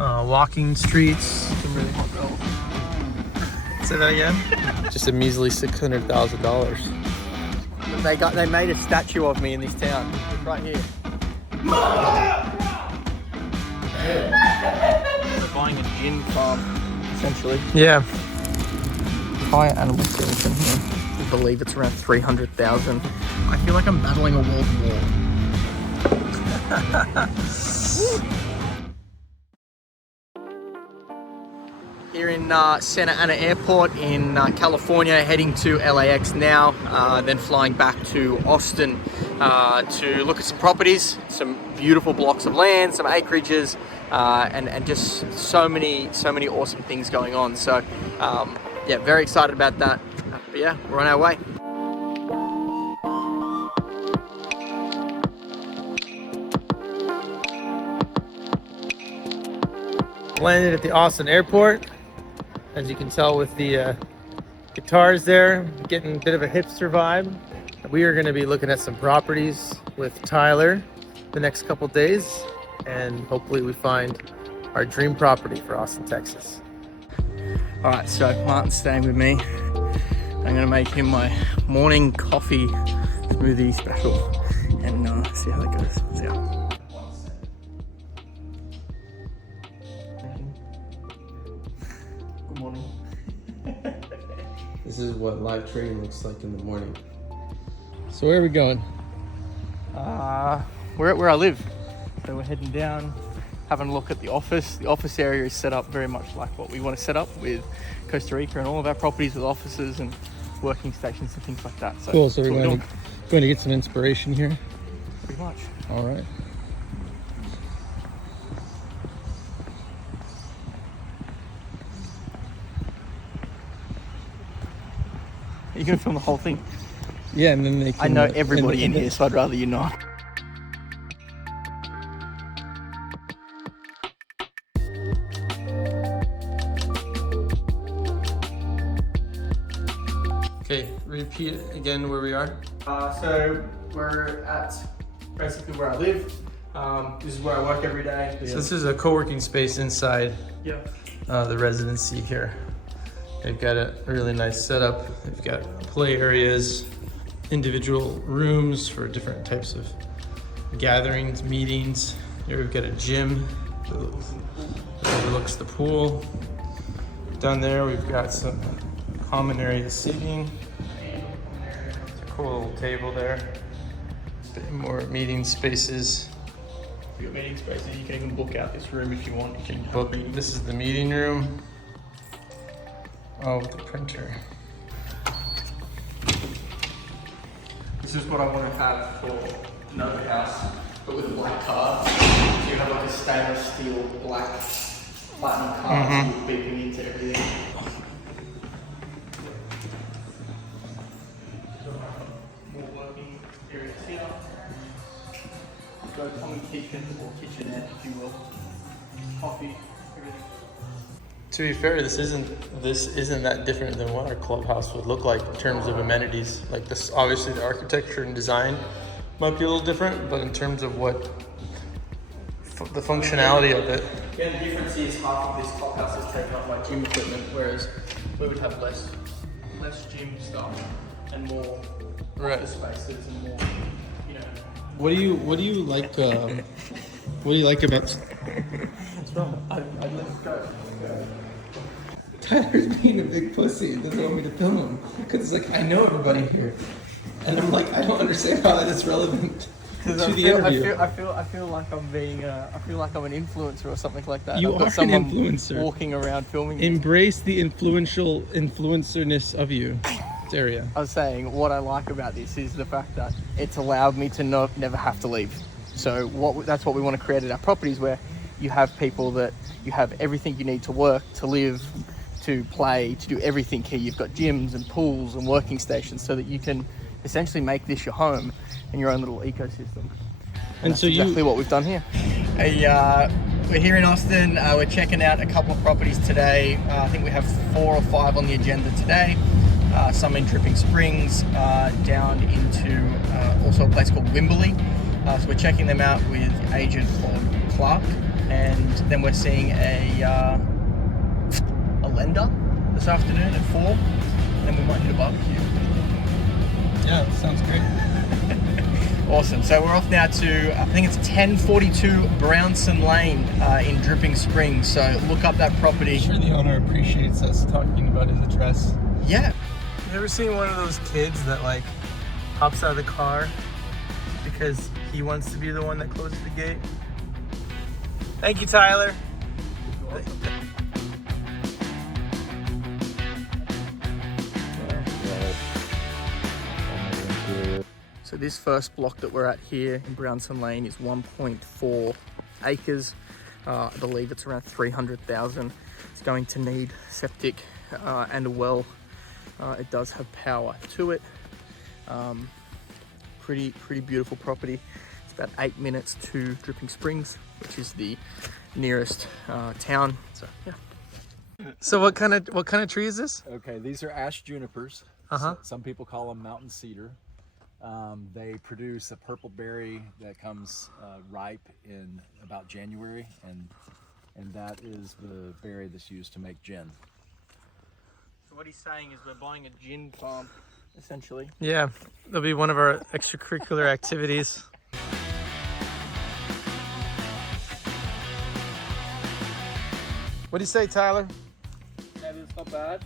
walking streets. Some really hot girls. Say that again? Just a measly $600,000. They made a statue of me in this town. It's right here. We're buying a gin farm, essentially. Yeah. Higher animal skeleton here. I believe it's around 300,000. I feel like I'm battling a world war. Here in Santa Ana Airport in California, heading to LAX now, then flying back to Austin to look at some properties, some beautiful blocks of land, some acreages, and just so many awesome things going on. So yeah, very excited about that. But yeah, we're on our way. Landed at the Austin airport. As you can tell with the guitars there, getting a bit of a hipster vibe. We are going to be looking at some properties with Tyler the next couple days, and hopefully we find our dream property for Austin, Texas. All right, so Martin's staying with me. I'm gonna make him my morning coffee smoothie special and see how that goes. See how. Good morning. This is what live trading looks like in the morning. So where are we going? We're at where I live. So we're heading down, having a look at the office. The office area is set up very much like what we want to set up with Costa Rica and all of our properties with offices and working stations and things like that. So cool, so we're going to get some inspiration here? Pretty much. All right. Are you going to film the whole thing? Yeah, and then they can... I know everybody in here, so I'd rather you not. Okay, repeat again where we are. So we're at basically where I live. This is where I work every day. So this is a co-working space inside the residency here. They've got a really nice setup. They've got play areas, individual rooms for different types of gatherings, meetings. Here we've got a gym that overlooks the pool. Down there we've got some common area seating. It's a cool little table there. A bit more meeting spaces. We've got meeting spaces. You can even book out this room if you want. You can book. This is the meeting room. Oh, with the printer. This is what I want to have for Nova Haus, but with a black card. So you have like a stainless steel black platinum card so you're beeping into everything. More working areas here. We've got a common kitchen or kitchenette, if you will. Coffee, everything. To be fair, this isn't that different than what our clubhouse would look like in terms of amenities. Like this, obviously the architecture and design might be a little different, but in terms of what the functionality of it. Yeah, the difference is half of this clubhouse is taken up by gym equipment, whereas we would have less gym stuff and more office spaces and more, you know. What do you like? What do you like about? What's wrong? I'd let it go. Tyler's being a big pussy and doesn't want me to film him because it's like I know everybody here, and I'm like I don't understand how that is relevant to the interview. I feel like I'm being I feel like I'm an influencer or something like that. You are an influencer. Walking around filming. Embrace the influencerness of you, Daria. I was saying what I like about this is the fact that it's allowed me to never have to leave. So that's what we want to create at our properties, where you have people that you have everything you need to work, to live, to play, to do everything here. You've got gyms and pools and working stations so that you can essentially make this your home and your own little ecosystem. And so exactly what we've done here. We're here in Austin. We're checking out a couple of properties today. I think we have 4 or 5 on the agenda today. Some in Dripping Springs, down into also a place called Wimberley. So we're checking them out with agent Clark. and then we're seeing a lender this afternoon at 4, and then we might hit a barbecue. Yeah, that sounds great. Awesome. So we're off now to, I think it's 1042 Brownson Lane in Dripping Springs. So look up that property. I'm sure the owner appreciates us talking about his address. Yeah. You ever seen one of those kids that like hops out of the car because he wants to be the one that closes the gate? Thank you, Tyler. So this first block that we're at here in Brownson Lane is 1.4 acres. I believe it's around 300,000. It's going to need septic and a well. It does have power to it. Pretty beautiful property. It's about 8 minutes to Dripping Springs, which is the nearest town. So yeah. So what kind of tree is this? Okay, these are ash junipers. Uh-huh. Some people call them mountain cedar. They produce a purple berry that comes ripe in about January, and that is the berry that's used to make gin. So what he's saying is we're buying a gin farm, essentially. Yeah, that'll be one of our extracurricular activities. What do you say, Tyler? That is not bad.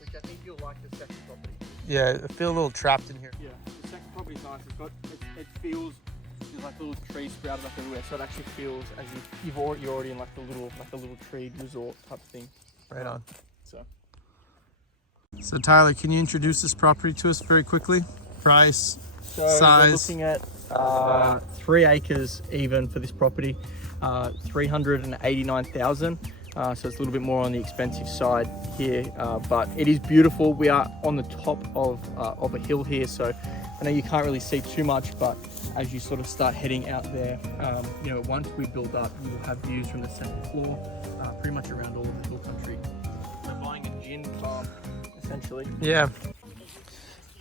Which I think you'll like the second property. Yeah, I feel a little trapped in here. Yeah, the second property's nice. It feels there's like little trees sprouted up everywhere, so it actually feels as if you're already in like the little tree resort type thing. Right on. So Tyler, can you introduce this property to us very quickly? Price, we're size. looking at 3 acres even for this property, 389,000. So it's a little bit more on the expensive side here, but it is beautiful. We are on the top of a hill here, so I know you can't really see too much, but as you sort of start heading out there, once we build up, you will have views from the second floor, pretty much around all of the hill country. We're buying a gin farm, essentially. Yeah.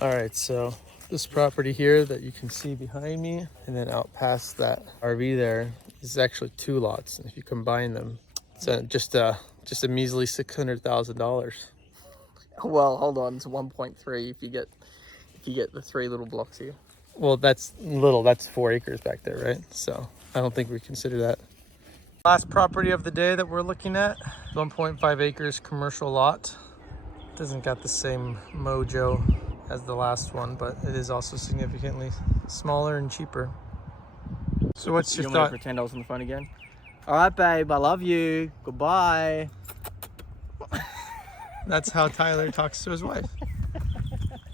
All right, so this property here that you can see behind me, and then out past that RV there, is actually 2 lots. And if you combine them, it's just a measly $600,000. Well, hold on, it's 1.3 if you get the 3 little blocks here. Well, that's little. That's 4 acres back there, right? So I don't think we consider that. Last property of the day that we're looking at, 1.5 acres commercial lot. Doesn't got the same mojo as the last one, but it is also significantly smaller and cheaper. So what's your You want thought? me to pretend I was on the phone again? All right, babe, I love you. Goodbye. That's how Tyler talks to his wife.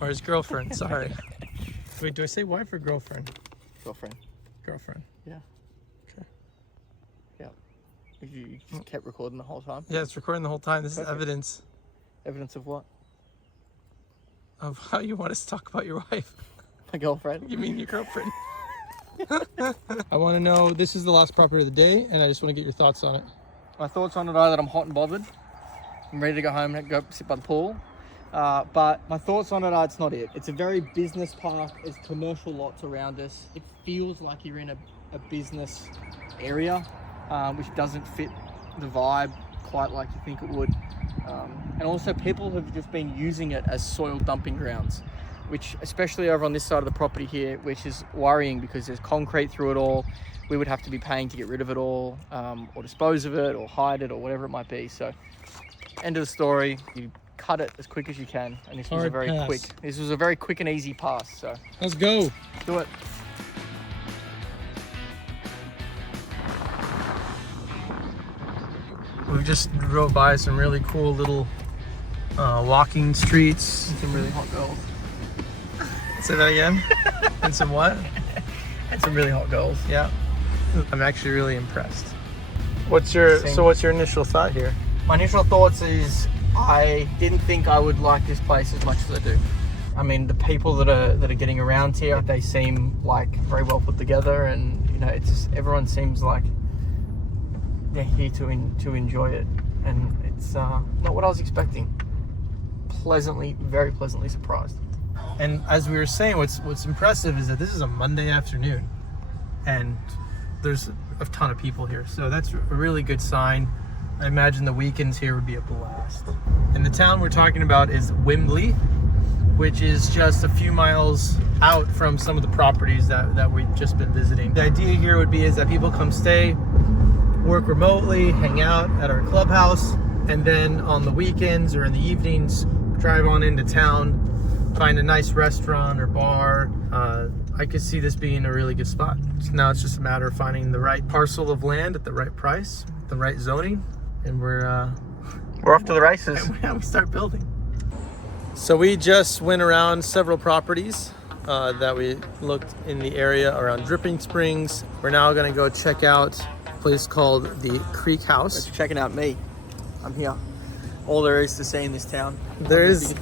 Or his girlfriend, sorry. Wait, do I say wife or girlfriend? Girlfriend. Girlfriend. Yeah. Okay. Yeah. You just kept recording the whole time? Yeah, it's recording the whole time. This Perfect. is evidence Evidence of what? of how you want us to talk about your wife. My girlfriend? You mean your girlfriend? I want to know, this is the last property of the day, and I just want to get your thoughts on it. My thoughts on it are that I'm hot and bothered. I'm ready to go home and go sit by the pool. But my thoughts on it are it's not it. It's a very business park. There's commercial lots around us. It feels like you're in a business area, which doesn't fit the vibe quite like you think it would. And also people have just been using it as soil dumping grounds, which especially over on this side of the property here, which is worrying because there's concrete through it all. We would have to be paying to get rid of it all, or dispose of it, or hide it, or whatever it might be. So end of the story. You cut it as quick as you can, and this was a very quick and easy pass. So Let's go. do it. We just drove by some really cool little walking streets. Some really hot girls. Say that again. And some what? And some really hot girls. Yeah. I'm actually really impressed. What's your initial thought here? My initial thoughts is I didn't think I would like this place as much as I do. I mean, the people that are getting around here, they seem like very well put together, and it's just, everyone seems like they're here to enjoy it, and it's not what I was expecting. Very pleasantly surprised. And as we were saying, what's impressive is that this is a Monday afternoon, and there's a ton of people here. So that's a really good sign. I imagine the weekends here would be a blast. And the town we're talking about is Wembley, which is just a few miles out from some of the properties that we've just been visiting. The idea here would be is that people come stay, work remotely, hang out at our clubhouse, and then on the weekends or in the evenings, drive on into town, find a nice restaurant or bar. I could see this being a really good spot. So now it's just a matter of finding the right parcel of land at the right price, the right zoning, and we're off to the races. And we start building. So we just went around several properties that we looked in the area around Dripping Springs. We're now gonna go check out a place called the Creek House. You're checking out me. I'm here. All there is to see in this town. There is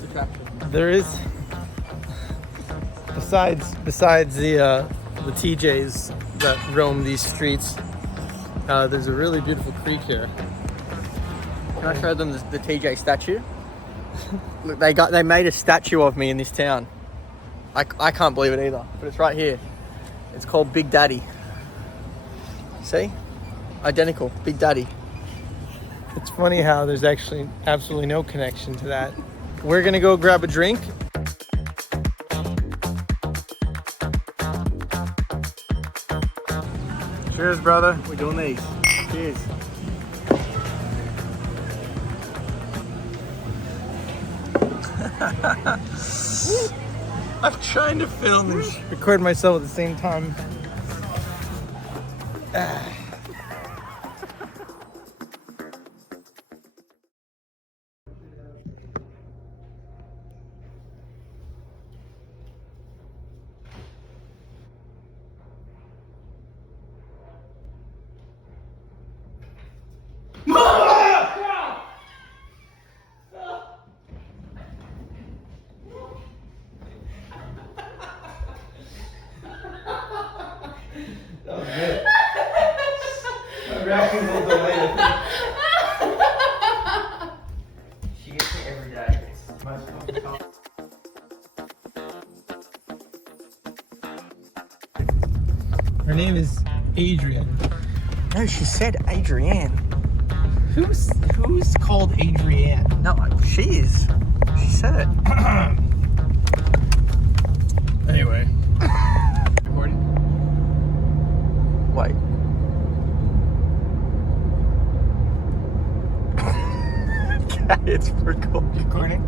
besides the TJs that roam these streets, there's a really beautiful creek here. Can I show them the TJ statue? Look, they made a statue of me in this town. I can't believe it either, but it's right here. It's called Big Daddy. See? Identical, Big Daddy. It's funny how there's actually absolutely no connection to that. We're gonna go grab a drink. Cheers, brother. We're doing these. Cheers. I'm trying to film and record myself at the same time. That was good. My reaction's a little delayed. She gets me every day. It's my fucking top. Her name is Adrian. No, she said Adrienne. Who's called Adrienne? No, she is. She said it. Anyway. Recording? Wait. Okay, it's recording.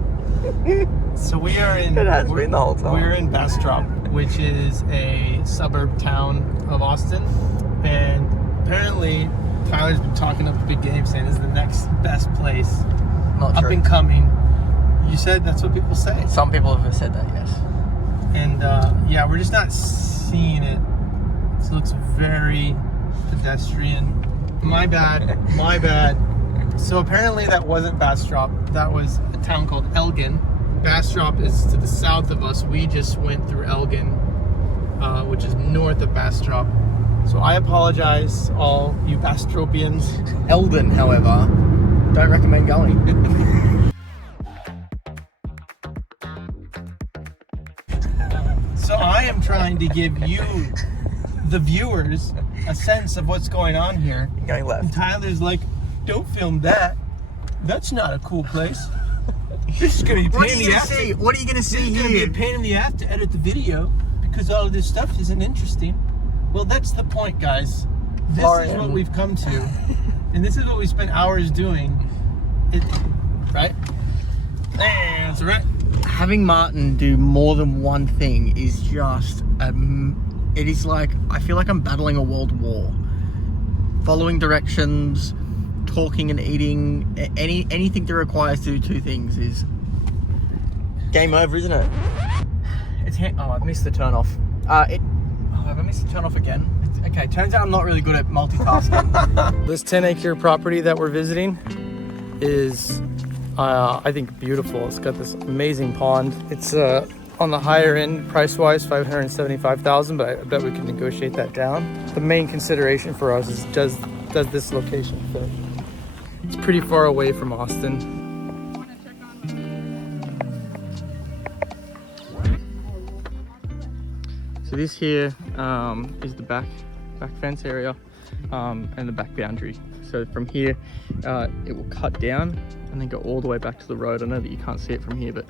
So we are in. It has been the whole time. We're in Bastrop, which is a suburb town of Austin, and apparently Tyler's been talking up the big game, saying this is the next best place, Not up true. and coming. You said that's what people say, Some people have said that, yes. and yeah, we're just not seeing it. It looks very pedestrian. My bad. My bad. So apparently that wasn't Bastrop. That was a town called Elgin. Bastrop is to the south of us. We just went through Elgin, which is north of Bastrop. So I apologize, all you Bastropians. Eldon, however, don't recommend going. So I am trying to give you, the viewers, a sense of what's going on here. Going left. And Tyler's like, don't film that. That's not a cool place. This is going to be a What are pain in you the gonna ass. see? What are you gonna This see is going to be here? a pain in the ass to edit the video because all of this stuff isn't interesting. Well, that's the point, guys. This is Florian. what we've come to. And this is what we spent hours doing. Right? That's right. Having Martin do more than one thing is just, it is like, I feel like I'm battling a world war. Following directions, talking and eating, anything that requires to do two things is game over, isn't it? Oh, I've missed the turn off. Have I missed the turn off again? Okay, turns out I'm not really good at multitasking. This 10-acre property that we're visiting is, I think, beautiful. It's got this amazing pond. It's on the higher end, price-wise, $575,000, but I bet we can negotiate that down. The main consideration for us is does this location fit? It's pretty far away from Austin. So this here is the back fence area. and the back boundary. So from here, it will cut down and then go all the way back to the road. I know that you can't see it from here, but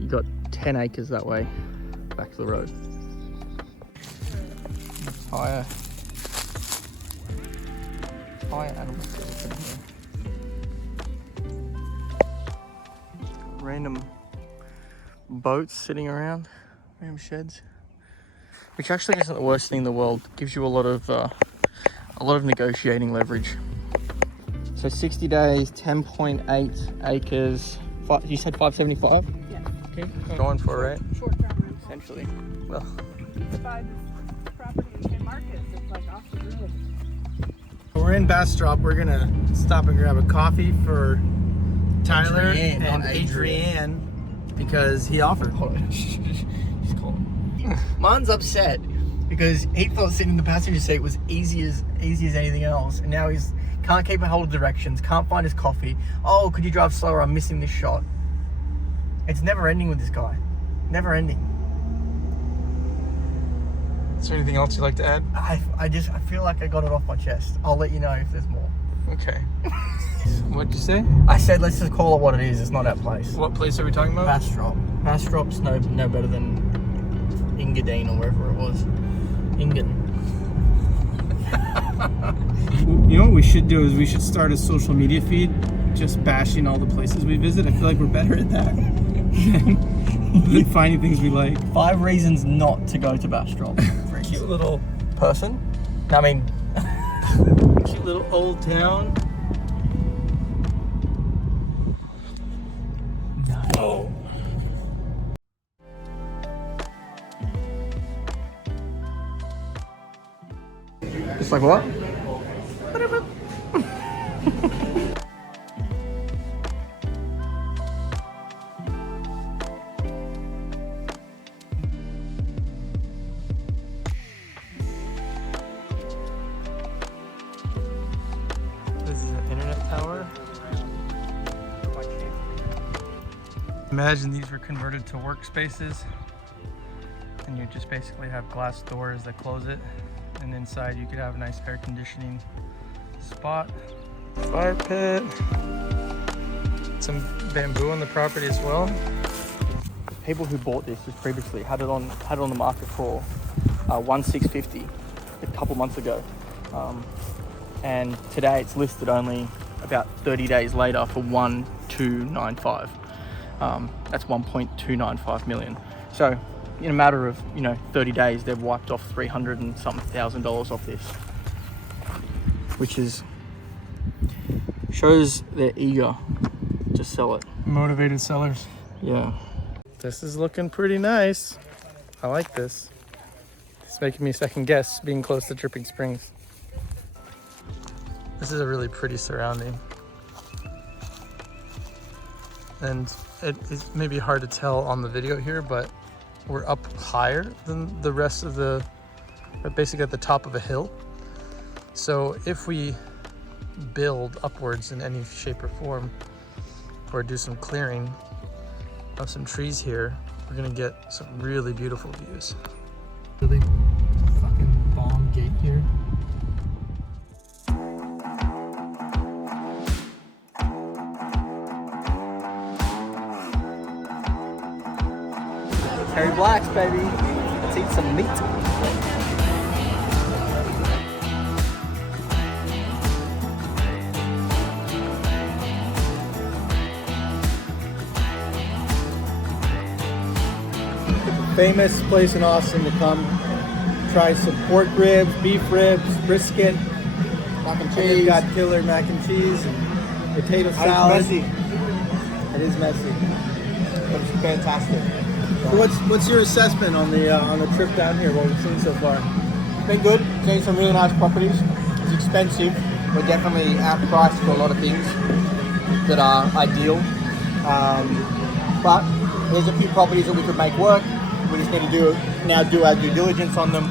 you got 10 acres that way back to the road. Higher animal skeleton here. Random boats sitting around, random sheds, which actually isn't the worst thing in the world. Gives you a lot of negotiating leverage. So 60 days, 10.8 acres. You said 575? Yeah. Okay, going for it, right? Short-term rental. Essentially. Well, You can buy this property in 10 markets. It's like off the grid. we're in Bastrop. We're gonna stop and grab a coffee for Tyler Adrienne, and not Adrienne because he offered. Just call him. Mine's upset because he thought sitting in the passenger seat was easy as anything else, and now he's can't keep a hold of directions, can't find his coffee. Oh, could you drive slower? I'm missing this shot. It's never ending with this guy. Never ending. Is there anything else you'd like to add? I feel like I got it off my chest. I'll let you know if there's more. Okay. What'd you say? I said let's just call it what it is. It's not our place. What place are we talking about? Bastrop. Bastrop's no better than Engadine or wherever it was. Ingen. You know what we should do is we should start a social media feed just bashing all the places we visit. I feel like we're better at that than finding things we like. 5 reasons not to go to Bastrop. Cute little, Person? I mean, cute little old town. Oh. it's like what? This is an internet tower. Imagine these were converted to workspaces, and you just basically have glass doors that close it, and inside you could have a nice air conditioning spot. Fire pit. Some bamboo on the property as well. People who bought this just previously had it on the market for $1,650 a couple months ago, and today it's listed only about 30 days later for $1,295. That's 1.295 million. So in a matter of 30 days, they've wiped off $300 and something thousand off this, which shows they're eager to sell it. Motivated sellers. Yeah. This is looking pretty nice. I like this. It's making me second guess being close to Dripping Springs. This is a really pretty surrounding. And it's maybe hard to tell on the video here, but we're up higher than the rest of we're basically at the top of a hill. So if we build upwards in any shape or form, or do some clearing of some trees here, we're gonna get some really beautiful views. Really fucking bomb gate here. Terry Blacks, baby. Let's eat some meat. Famous place in Austin to come try some pork ribs, beef ribs, brisket. Mac and And they've cheese. got killer mac and cheese and potato salad. It's messy. It is messy. But it's fantastic. So what's your assessment on the trip down here? What we've seen so far? It's been good. Seen some really nice properties. It's expensive. We're definitely outpriced for a lot of things that are ideal. But there's a few properties that we could make work. We just need to do our due diligence on them.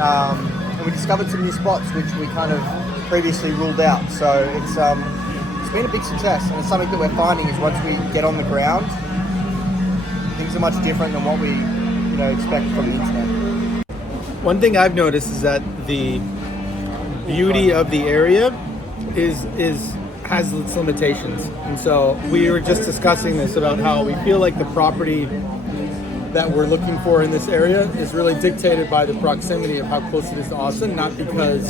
And we discovered some new spots which we kind of previously ruled out. So it's been a big success, and it's something that we're finding is once we get on the ground, things are much different than what we expect from the internet. One thing I've noticed is that beauty of the area has its limitations. And so we were just discussing this about how we feel like the property that we're looking for in this area is really dictated by the proximity of how close it is to Austin, not because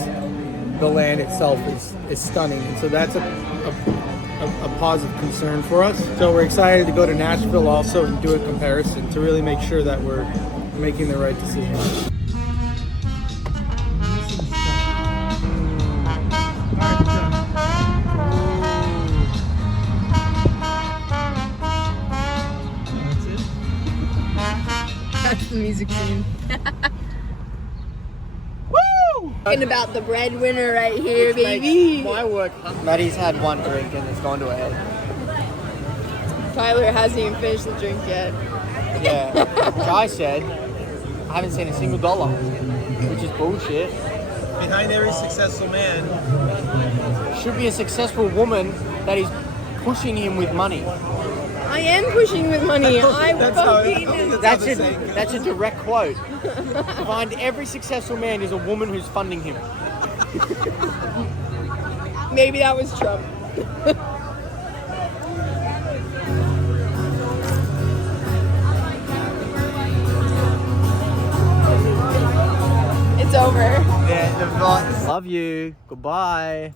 the land itself is stunning. And so that's a positive concern for us. So we're excited to go to Nashville also and do a comparison to really make sure that we're making the right decision. That's the music scene. Woo! Talking about the breadwinner right here, Which baby. makes my work. Maddie's had one drink and it's gone to her head. Tyler hasn't even finished the drink yet. Yeah. Jai said, I haven't seen a single dollar, which is bullshit. Behind every successful man Should be a successful woman that is pushing him with money. I am pushing with money. That's a direct quote. Behind every successful man is a woman who's funding him. Maybe that was Trump. It's over. Yeah, love you. Goodbye.